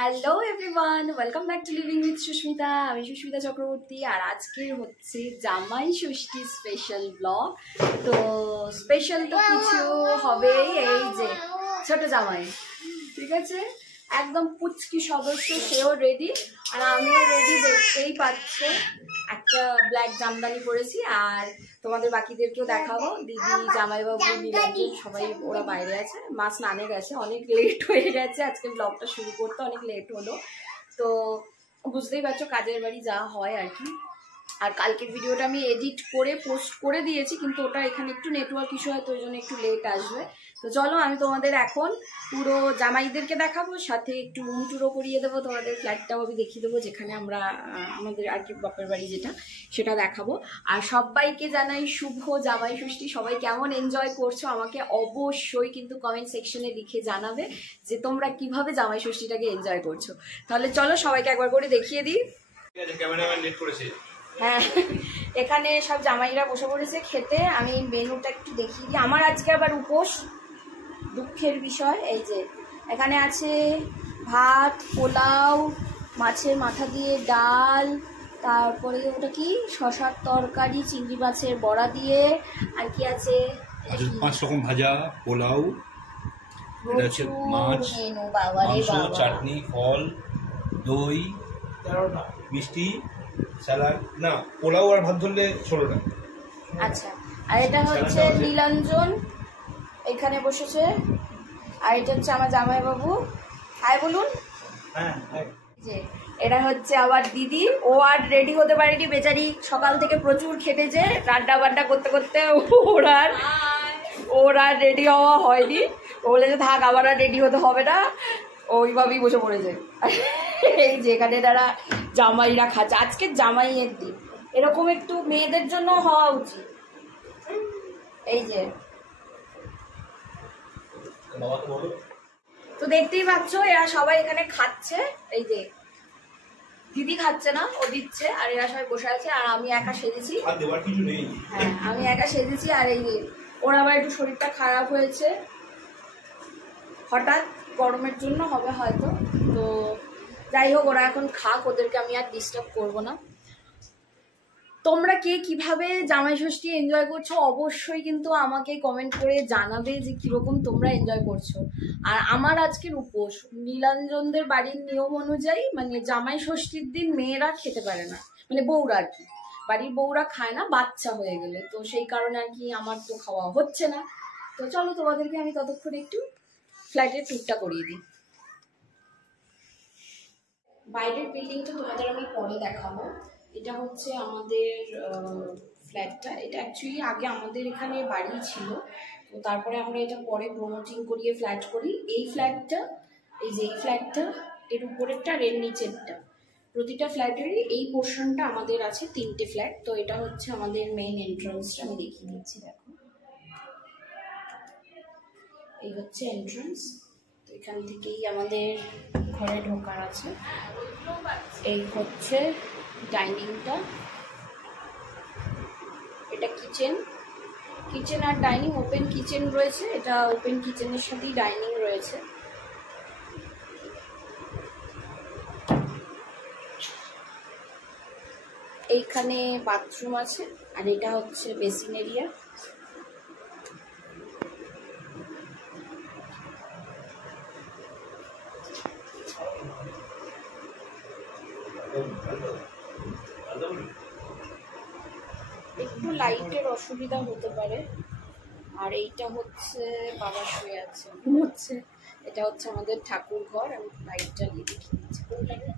Hello everyone, welcome back to living with Sushmita. আমি সুস্মিতা চক্রবর্তী, আর আজকে হচ্ছে জামাই ষষ্ঠী স্পেশাল ব্লগ। তো স্পেশাল তো কিছু হবে, এই যে ছোট জামাই, ঠিক আছে, একদম পুচকি সদস্য, সেও রেডি আর আমিও রেডি, দেখতেই পাচ্ছ। একটা ব্ল্যাক জামদানি পরেছি, আর তোমাদের বাকিদেরকেও দেখাবো। দিদি, জামাইবাবু, নীলাঞ্জন সবাই ওরা বাইরে আছে, মা স্নানে গেছে। অনেক লেট হয়ে গেছে, আজকে ব্লগটা শুরু করতে অনেক লেট হলো। তো বুঝতেই পারছো কাজের বাড়ি যা হয় আর কি। আর কালকের ভিডিওটা আমি এডিট করে পোস্ট করে দিয়েছি, কিন্তু ওটা এখানে একটু নেটওয়ার্ক ইস্যু হয়, তো ওই জন্য একটু লেট আসবে। তো চলো আমি তোমাদের এখন পুরো জামাইদেরকে দেখাবো, সাথে একটু রুম টুরও করিয়ে দেবো, তোমাদের ফ্ল্যাটটাও আমি দেখিয়ে দেবো, যেখানে আমরা আমাদের আর কি বাপের বাড়ি যেটা, সেটা দেখাবো। আর সবাইকে জানাই শুভ জামাই ষষ্ঠী। সবাই কেমন এনজয় করছো আমাকে অবশ্যই কিন্তু কমেন্ট সেকশনে লিখে জানাবে যে তোমরা কিভাবে জামাই ষষ্ঠীটাকে এনজয় করছো। তাহলে চলো সবাইকে একবার করে দেখিয়ে দিই। হ্যাঁ, এখানে সব জামাইরা বসে পড়েছে খেতে। আমি মেনুটা একটু দেখিয়ে দিই। আমার আজকে আবার উপোস, দুঃখের বিষয়। এই যে এখানে আছে ভাত, পোলাও, মাছের মাথা দিয়ে ডাল, তারপরে ওটা কি শশার তরকারি, চিংড়ি মাছের বড়া দিয়ে, আর কি আছে 5 রকম ভাজা, পোলাও, এটা হচ্ছে মাছ, মেনু, বাবা রে মাংস, বাবা, চাটনি, ফল, দই, 13টা মিষ্টি, স্যালাড, না পোলাও আর ভাত ধরলে 16টা। আচ্ছা, আর এটা হচ্ছে নীলাঞ্জন এখানে বসেছে, আর এটা হচ্ছে আমার জামাইবাবু। হাই বলুন। যে এটা হচ্ছে আবার দিদি, ও আর রেডি হতে পারেনি বেচারি, সকাল থেকে প্রচুর খেটেছে, রান্না বান্না করতে করতে ওর আর রেডি হওয়া হয়নি। ও বলেছে থাক, আবার আর রেডি হতে হবে না, ওইভাবেই বসে পড়েছে। এই যে এখানে তারা জামাইরা খাচ্ছে, আজকে জামাইয়ের দিন, এরকম একটু মেয়েদের জন্য হওয়া উচিত। এই যে তো দেখতেই পাচ্ছ এরা সবাই এখানে খাচ্ছে। এই যে দিদি খাচ্ছে না, ও দিচ্ছে, আর এরা সবাই বসে আছে, আর আমি একা সেজেছি। হ্যাঁ, আমি একা সেজেছি। আর এই যে ওর আবার একটু শরীরটা খারাপ হয়েছে হঠাৎ, গরমের জন্য হবে হয়তো। তো যাই হোক, ওরা এখন খাক, ওদেরকে আমি আর ডিস্টার্ব করবো না। তোমরা কে কিভাবে জামাই ষষ্ঠী এনজয় করছো অবশ্যই কিন্তু আমাকে কমেন্ট করে জানাবে যে কিরকম তোমরা এনজয় করছো। আর আমার আজকের উপোস, নীলাঞ্জনদের বাড়ির নিয়ম অনুযায়ী, মানে জামাই ষষ্ঠীর দিন মেয়েরা খেতে পারে না, মানে বউরা আর কি, বাড়ির বউরা খায় না বাচ্চা হয়ে গেলে, তো সেই কারণে আর কি আমার তো খাওয়া হচ্ছে না। তো চলো তোমাদেরকে আমি ততক্ষণ একটু ফ্ল্যাটের ট্যুরটা করিয়ে দিই। বাইরের বিল্ডিংটা তোমাদের আমি পরে দেখাবো। এটা হচ্ছে আমাদের ফ্ল্যাটটা। এটা অ্যাকচুয়ালি আগে আমাদের এখানে বাড়ি ছিল, তো তারপরে আমরা এটা পরে প্রমোটিং করিয়ে ফ্ল্যাট করি। এই ফ্ল্যাটটা, এই যে এই ফ্ল্যাটটা, এর উপরেরটা আর এর নিচেরটা, প্রতিটা ফ্ল্যাটেরই এই পোর্শনটা আমাদের আছে, 3টে ফ্ল্যাট। তো এটা হচ্ছে আমাদের মেইন এন্ট্রান্সটা, আমি দেখিয়ে দিচ্ছি, দেখো এই হচ্ছে এন্ট্রান্স। তো এখান থেকেই আমাদের ঘরে ঢোকার আছে। এই হচ্ছে ডাইনিংটা, এটা কিচেন, কিচেন আর ডাইনিং, ওপেন কিচেন রয়েছে, এটা ওপেন কিচেনের সাথেই ডাইনিং রয়েছে। এইখানে বাথরুম আছে, আর এটা হচ্ছে বেসিন এরিয়া। একটু লাইটের অসুবিধা হতে পারে। আর এইটা হচ্ছে বাবা শুয়ে আছে হচ্ছে, এটা হচ্ছে আমাদের ঠাকুর ঘর। আমি লাইটটা নিয়ে দেখিয়ে দিচ্ছি কোনটাকে।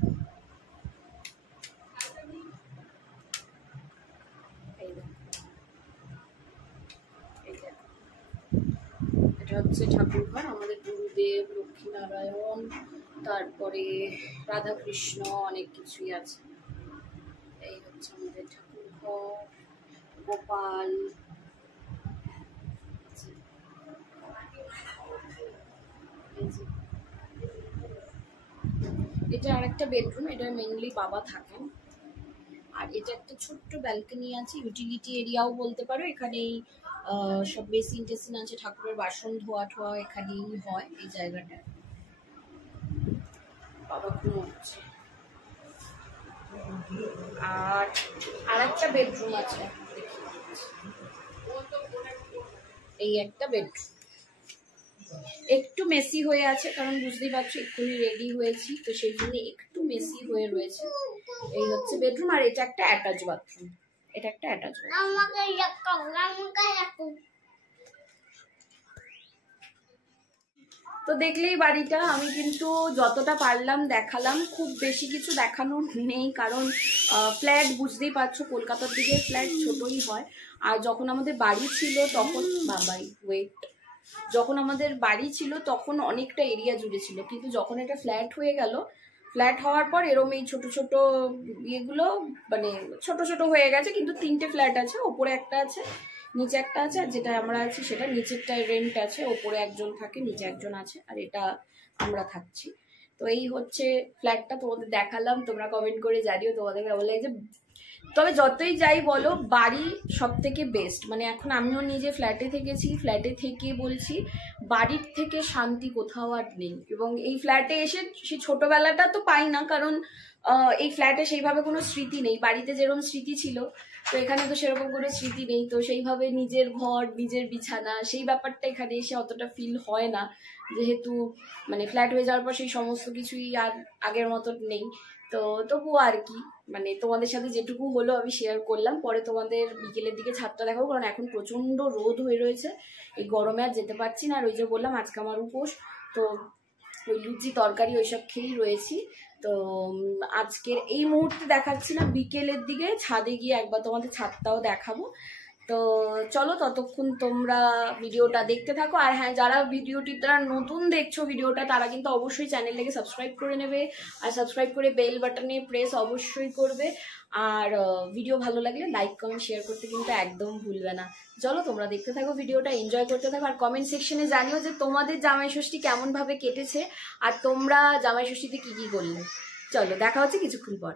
এটা হচ্ছে ঠাকুর ঘর, আমাদের গুরুদেব, লক্ষ্মীনারায়ণ, তারপরে রাধাকৃষ্ণ, অনেক কিছুই আছে। এই হচ্ছে আমাদের ঠাকুর ঘর, গোপাল। এটা আর একটা বেডরুম, এটা মেইনলি বাবা থাকেন। আর এটা একটা ছোট্ট ব্যালকনি আছে, ইউটিলিটি এরিয়াও বলতে পারো। এখানেই সব বেসিন টেসিন আছে, ঠাকুরের বাসন ধোয়া ঠোয়া এখানেই হয় এই জায়গাটা। বাবা ঘুমোচ্ছে। আর আরেকটা বেডরুম আছে, এই একটা বেডরুম একটু মেসি হয়ে আছে, কারণ বুঝতেই পারছো এক্ষুনি রেডি হয়েছি, তো সেই জন্য একটু মেসি হয়ে রয়েছে। এই হচ্ছে বেডরুম, আর এটা একটা অ্যাটাচ বাথরুম। এটা একটা অ্যাটাচ বাথরুম। তো দেখলেই বাড়িটা, আমি কিন্তু যতটা পারলাম দেখালাম, খুব বেশি কিছু দেখানোর নেই, কারণ ফ্ল্যাট বুঝতেই পারছো কলকাতার দিকে ফ্ল্যাট ছোটই হয়। আর যখন আমাদের বাড়ি ছিল তখন যখন আমাদের বাড়ি ছিল তখন অনেকটা এরিয়া জুড়ে ছিল, কিন্তু যখন এটা ফ্ল্যাট হয়ে গেল, ফ্ল্যাট হওয়ার পর এরম এই ছোট ছোট ইয়েগুলো মানে ছোট ছোট হয়ে গেছে, কিন্তু 3টে ফ্ল্যাট আছে, ওপরে একটা আছে, নিচে একটা আছে, আর যেটা আমরা আছি সেটা নিচেরটায় রেন্ট আছে, ওপরে একজন থাকে, নিচে একজন আছে, আর এটা আমরা থাকছি। তো এই হচ্ছে ফ্ল্যাটটা, তোমাদের দেখালাম, তোমরা কমেন্ট করে জানিও তোমাদের কেমন লাগছে। তবে যতই যাই বলো, বাড়ি সব থেকে বেস্ট। মানে এখন আমিও নিজে ফ্ল্যাটে থেকেছি, ফ্ল্যাটে থেকে বলছি বাড়ির থেকে শান্তি কোথাও আর নেই। এবং এই ফ্ল্যাটে এসে সেই ছোটবেলাটা তো পাই না, কারণ এই ফ্ল্যাটে সেইভাবে কোনো স্মৃতি নেই। বাড়িতে যেরকম স্মৃতি ছিল, তো এখানে তো সেরকম কোনো স্মৃতি নেই, তো সেইভাবে নিজের ঘর, নিজের বিছানা, সেই ব্যাপারটা এখানে এসে অতটা ফিল হয় না, যেহেতু মানে ফ্ল্যাট হয়ে যাওয়ার পর সেই সমস্ত কিছুই আর আগের মতো নেই। তো তবুও আর কি, মানে তোমাদের সাথে যেটুকু হলো আমি শেয়ার করলাম। পরে তোমাদের বিকেলের দিকে ছাদটা দেখাবো, কারণ এখন প্রচন্ড রোদ হয়ে রয়েছে, এই গরমে আর যেতে পারছি না। আর ওই যে বললাম আজকে আমার উপোস, তো ওই লুচি তরকারি ওইসব খেয়েই রয়েছি। তো আজকের এই মুহূর্তে দেখাচ্ছি না, বিকেলের দিকে ছাদে গিয়ে একবার তোমাদের ছাদটাও দেখাবো। তো চলো ততক্ষণ তোমরা ভিডিওটা দেখতে থাকো। আর হ্যাঁ, যারা ভিডিওটি তারা নতুন দেখছো ভিডিওটা, তারা কিন্তু অবশ্যই চ্যানেলটাকে সাবস্ক্রাইব করে নেবে, আর সাবস্ক্রাইব করে বেল বাটনে প্রেস অবশ্যই করবে। আর ভিডিও ভালো লাগলে লাইক কমেন্ট শেয়ার করতে কিন্তু একদম ভুলবে না। চলো তোমরা দেখতে থাকো ভিডিওটা, এনজয় করতে থাকো, আর কমেন্ট সেকশনে জানিও যে তোমাদের জামাই ষষ্ঠী কেমন ভাবে কেটেছে, আর তোমরা জামাই ষষ্ঠীতে কি কি করলে। চলো দেখা হচ্ছে কিছুক্ষণ পর।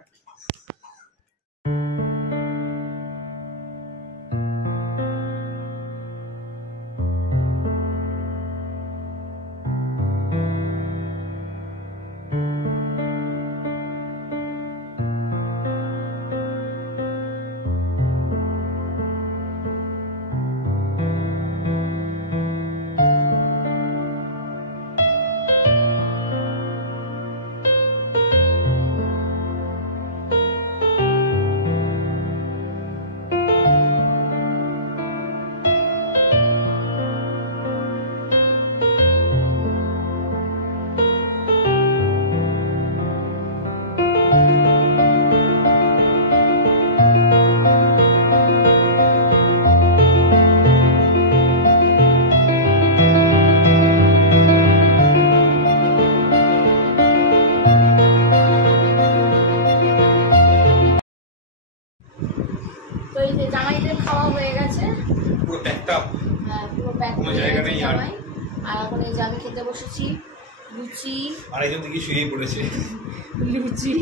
তো এই যে জামাইদের খাওয়া হয়ে গেছে, পুরো প্যাকটা, হ্যাঁ পুরো প্যাক কোনো হয়ে জায়গা গেছে নেই আর। জামাই। আর এখন এই যে আমি খেতে বসেছি লুচি, আরেকজন দিকে শুয়েই পড়েছে, লুচি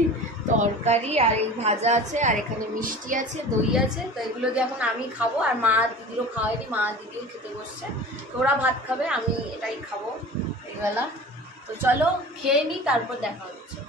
তরকারি, আর এই ভাজা আছে, আর এখানে মিষ্টি আছে, দই আছে। তো এগুলো দিয়ে এখন আমি খাবো, আর মা দিদিরও খাওয়াইনি, মা দিদিও খেতে বসছে, তো ওরা ভাত খাবে, আমি এটাই খাবো এইবেলা। তো চলো খেয়ে নিই, তারপর দেখা হচ্ছে।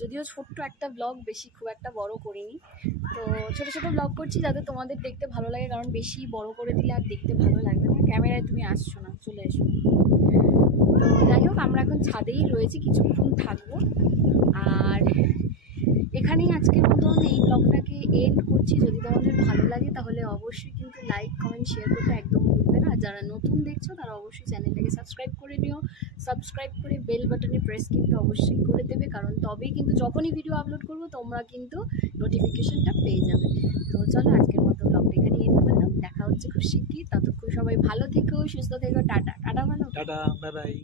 যদিও ছোট্ট একটা ব্লগ, বেশি খুব একটা বড় করিনি। তো ছোট ছোট ব্লগ করছি যাতে তোমাদের দেখতে ভালো লাগে, কারণ বেশি বড় করে দিলে আর দেখতে ভালো লাগবে না। ক্যামেরায় তুমি আসছো না, চলে এসো। তো যাই হোক, আমরা এখন ছাদেই রয়েছি, কিছুক্ষণ থাকবো। আর এখানেই আজকের মতন এই ব্লগটাকে এন্ড করছি। যদি তোমাদের ভালো লাগে তাহলে অবশ্যই কিন্তু লাইক, কমেন্ট, শেয়ার করতে একদম ভুলবে না। যারা নতুন দেখছো তারা অবশ্যই চ্যানেলটাকে সাবস্ক্রাইব করে নিও। সাবস্ক্রাইব করে বেল বাটনে প্রেস কিন্তু অবশ্যই করে দেবে, কারণ তবেই কিন্তু যখনই ভিডিও আপলোড করবো তোমরা কিন্তু নোটিফিকেশনটা পেয়ে যাবে। তো চলো, আজকের মতো ব্লগটা এখানে এন্ড করলাম। দেখা হচ্ছে খুব শিগগির। ততক্ষণ সবাই ভালো থেকো, সুস্থ থেকো। টাটা টাটা, ভালো টাটা, বাই বাই।